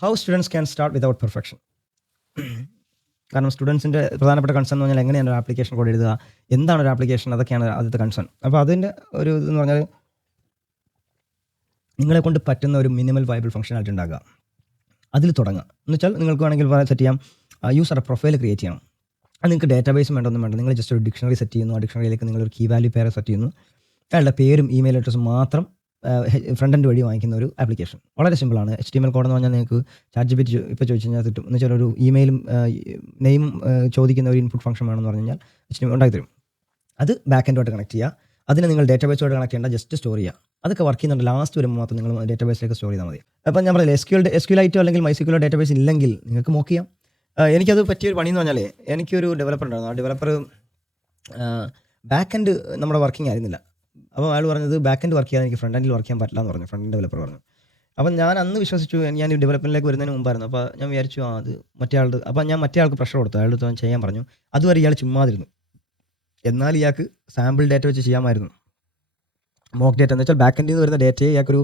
How students can start without perfection. കാരണം സ്റ്റുഡൻസിൻ്റെ പ്രധാനപ്പെട്ട concern എന്ന് പറഞ്ഞാൽ എങ്ങനെയാണ് ഒരു ആപ്ലിക്കേഷൻ കോഡ് എഴുതുക, എന്താണ് ഒരു ആപ്ലിക്കേഷൻ, അതൊക്കെയാണ് ആദ്യത്തെ കൺസേൺ. അപ്പോൾ അതിൻ്റെ ഒരു ഇതെന്ന് പറഞ്ഞാൽ നിങ്ങളെ കൊണ്ട് പറ്റുന്ന ഒരു മിനിമൽ വയബിൾ ഫംഗ്ഷനാലിറ്റി ഉണ്ടാക്കുക, അതിൽ തുടങ്ങുക. എന്ന് വെച്ചാൽ നിങ്ങൾക്ക് വേണമെങ്കിൽ സെറ്റ് ചെയ്യാം, യൂസർ പ്രൊഫൈൽ ക്രിയേറ്റ് ചെയ്യണം. അത് നിങ്ങൾക്ക് ഡേറ്റാബേസും വേണ്ടൊന്നും വേണ്ട, നിങ്ങൾ ജസ്റ്റ് ഒരു ഡിക്ഷണറി സെറ്റ് ചെയ്യുന്നു. ആ ഡിക്ഷണറിയിലേക്ക് നിങ്ങളൊരു കീ വാല്യൂ പെയർ സെറ്റ് ചെയ്യുന്നു. അയാളുടെ പേരും ഇമെയിൽ അഡ്രസ്സും മാത്രം ഫ്രണ്ട് എൻഡ് വഴി വാങ്ങിക്കുന്ന ഒരു ആപ്ലിക്കേഷൻ. വളരെ സിമ്പിളാണ്. HTML കോഡ് എന്ന് പറഞ്ഞാൽ നിങ്ങൾക്ക് ChatGPT ഇപ്പോൾ ചോദിച്ചു കഴിഞ്ഞാൽ കിട്ടും. എന്ന് വെച്ചാൽ ഒരു ഇമെയിലും നെയിമും ചോദിക്കുന്ന ഒരു ഇൻപുട്ട് ഫംഗ്ഷൻ വേണമെന്ന് പറഞ്ഞു കഴിഞ്ഞാൽ HTML ഉണ്ടാക്കി തരും. അത് ബാക്ക് എൻഡോട്ട് കണക്ട് ചെയ്യുക. അതിനെ നിങ്ങൾ ഡേറ്റാബേസുമായിട്ട് കണക്ട് ചെയ്യേണ്ട, ജസ്റ്റ് സ്റ്റോർ ചെയ്യുക. അതൊക്കെ വർക്ക് ചെയ്യുന്നുണ്ട്. ലാസ്റ്റ് വരുമ്പോൾ മാത്രം നിങ്ങൾ ഡേറ്റാബേസിലേക്ക് സ്റ്റോർ ചെയ്താൽ മതി. അപ്പം ഞാൻ പറഞ്ഞില്ല, SQLite അല്ലെങ്കിൽ MySQL ഡേറ്റാബേസ് ഇല്ലെങ്കിൽ നിങ്ങൾക്ക് മോക്ക് ചെയ്യാം. എനിക്കത് പറ്റിയൊരു പണി എന്ന് പറഞ്ഞാൽ, എനിക്കൊരു ഡെവലപ്പർ ഉണ്ടായിരുന്നു. ആ ഡെവലപ്പർ ബാക്ക് എൻഡ് നമ്മുടെ വർക്കിംഗ് ആയിരുന്നില്ല. അപ്പോൾ അയാൾ പറഞ്ഞത് ബാക്ക് എൻഡ് വർക്ക് ചെയ്യാൻ എനിക്ക് ഫ്രണ്ട് എൻഡിൽ വർക്ക് ചെയ്യാൻ പറ്റില്ല എന്ന് പറഞ്ഞു. ഫ്രണ്ട് എൻഡ് ഡെവലപ്പർ പറഞ്ഞു. അപ്പം ഞാൻ അന്ന് വിശ്വസിച്ചു, ഞാൻ ഈ ഡെവലപ്മെൻറ്റിലേക്ക് വരുന്നതിന് മുമ്പായിരുന്നു. അപ്പോൾ ഞാൻ വിചാരിച്ചു അത് മറ്റേ ആൾക്ക്. അപ്പോൾ ഞാൻ മറ്റേ ആൾക്ക് പ്രഷർ കൊടുത്തു, അയാളുടെ അടുത്ത് ചെയ്യാൻ പറഞ്ഞു. അതുവരെ ഇയാൾ ചുമ്മാതിരുന്നു. എന്നാൽ ഇയാൾക്ക് സാമ്പിൾ ഡേറ്റ വെച്ച് ചെയ്യാമായിരുന്നു. മോക്ക് ഡേറ്റ എന്ന് വെച്ചാൽ ബാക്ക് എൻഡിൽ നിന്ന് വരുന്ന ഡേറ്റയെ ഇയാൾക്കൊരു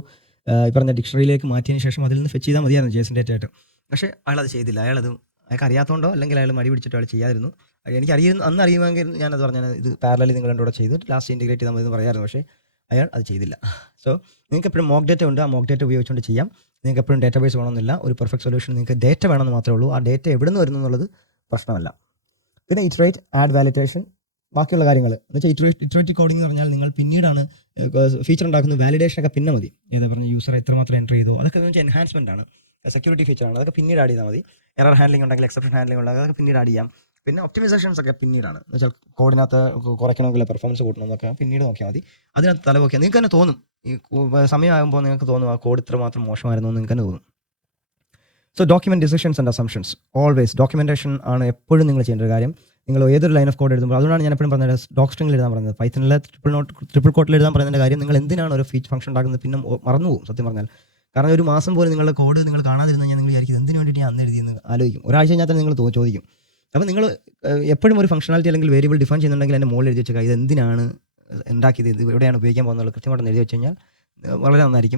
ഈ പറഞ്ഞ ഡിക്ഷണറിയിലേക്ക് മാറ്റിയതിന് ശേഷം അതിൽ നിന്ന് ഫെച്ച് ചെയ്താൽ മതിയായിരുന്നു JSON ഡേറ്റ ആയിട്ട്. പക്ഷേ അയാളത് ചെയ്തില്ല. അയാൾക്ക് അറിയാത്തതുകൊണ്ടോ അല്ലെങ്കിൽ അയാൾ മടി പിടിച്ചിട്ടോ അയാൾ ചെയ്യാതിരുന്നു. അന്ന് അറിയുമെങ്കിൽ ഞാനത് പറഞ്ഞാൽ ഇത് പാരലലി നിങ്ങൾ രണ്ടുകൂടെ ചെയ്ത് ലാസ്റ്റ് ഇൻറ്റിഗ്രേറ്റ് ചെയ്താൽ മതി എന്ന് പറയായിരുന്നു. പക്ഷേ അയാൾ അത് ചെയ്തില്ല. സോ നിങ്ങൾക്ക് എപ്പോഴും മോക്ക് ഡേറ്റ ഉണ്ട്, ആ മോക്ക് ഡേറ്റ ഉപയോഗിച്ചുകൊണ്ട് ചെയ്യാം. നിങ്ങൾക്ക് എപ്പോഴും ഡേറ്റാബേസ് വേണമെന്നില്ല. ഒരു പെർഫെക്റ്റ് സൊല്യൂഷൻ നിങ്ങൾക്ക് ഡേറ്റ വേണമെന്ന് മാത്രമേ ഉള്ളൂ. ആ ഡേറ്റ എവിടെ നിന്ന് വരുന്നു എന്നുള്ളത് പ്രശ്നമല്ല. പിന്നെ ഇറ്ററേറ്റ്, ആഡ് വാലിഡേഷൻ, ബാക്കിയുള്ള കാര്യങ്ങൾ എന്ന് വെച്ചാൽ ഇറ്ററേറ്റീവ് കോഡിംഗ് എന്ന് പറഞ്ഞാൽ നിങ്ങൾ പിന്നീടാണ് ഫീച്ചർ ഉണ്ടാക്കുന്നത്. വാലിഡേഷനൊക്കെ പിന്നെ മതി. ഏതാ പറഞ്ഞ യൂസർ എത്രമാത്രം എൻ്റർ ചെയ്തോ അതൊക്കെ എന്ന് വെച്ചാൽ എൻഹാൻസ്മെൻ്റ് ആണ്, സെക്യൂരിറ്റി ഫീച്ചറാണ്. അതൊക്കെ പിന്നീട് ആഡ് ചെയ്താൽ മതി. എറർ ഹാൻഡ്ലിംഗ് ഉണ്ടെങ്കിൽ, എക്സെപ്ഷൻ ഹാൻഡ്ലിംഗ് ഉണ്ടെങ്കിൽ അതൊക്കെ പിന്നീട് ആഡ് ചെയ്യാം. പിന്നെ ഒപ്റ്റിമൈസേഷൻസ് ഒക്കെ പിന്നീടാണ്. എന്ന് വെച്ചാൽ കോഡിനകത്ത് കുറയ്ക്കണമെങ്കിൽ പെർഫോമൻസ് കൂട്ടണമെന്നൊക്കെ പിന്നീട് നോക്കിയാൽ മതി. അതിനകത്ത് തലവൊക്കെ നിങ്ങൾക്ക് തന്നെ തോന്നും. ഈ സമയമാകുമ്പോൾ നിങ്ങൾക്ക് തോന്നും ആ കോഡ് ഇത്രമാത്രം മോശമായിരുന്നു എന്ന് നിങ്ങൾക്ക് തന്നെ തോന്നും. So document decisions and assumptions always. Documentation ആണ് എപ്പോഴും നിങ്ങൾ ചെയ്യേണ്ട ഒരു കാര്യം. നിങ്ങൾ ഏതൊരു ലൈൻ ഓഫ് കോഡ് എഴുതുമ്പോൾ, അതുകൊണ്ടാണ് ഞാൻ എപ്പോഴും പറഞ്ഞത് ഡോക് സ്ട്രിംഗിൽ എഴുതാൻ പറയുന്നത്. പൈത്തണിലെ ട്രിപ്പിൾ കോട്ടിൽ എഴുതാൻ പറയുന്നതിൻ്റെ കാര്യം, നിങ്ങൾ എന്തിനാണ് ഒരു ഫംഗ്ഷൻ ഉണ്ടാക്കുന്നത് പിന്നെ മറന്നു പോകും സത്യം പറഞ്ഞാൽ. കാരണം ഒരു മാസം പോലും നിങ്ങളുടെ കോഡ് നിങ്ങൾ കാണാതിരുന്ന് കഴിഞ്ഞാൽ നിങ്ങൾ വിചാരിക്കും എന്തിനു വേണ്ടിയിട്ട് ഞാൻ അന്ന് എഴുതിയെന്ന് ആലോചിക്കും. ഒരാഴ്ച കഴിഞ്ഞാൽ തന്നെ നിങ്ങൾ ചോദിക്കും. അപ്പോൾ നിങ്ങൾ എപ്പോഴും ഒരു ഫംഗ്ഷനാലിറ്റി അല്ലെങ്കിൽ വേരിയബിൾ ഡിഫൈൻ ചെയ്യുന്നുണ്ടെങ്കിൽ എൻ്റെ മുകളിൽ എഴുതി വെച്ചാൽ ഇത് എന്തിനാണ് ഉണ്ടാക്കിയത്, ഇത് എവിടെയാണ് ഉപയോഗിക്കാൻ പോകുന്നത് കൃത്യമായിട്ട് എഴുതി വെച്ച് കഴിഞ്ഞാൽ വളരെ നന്നായിരിക്കും.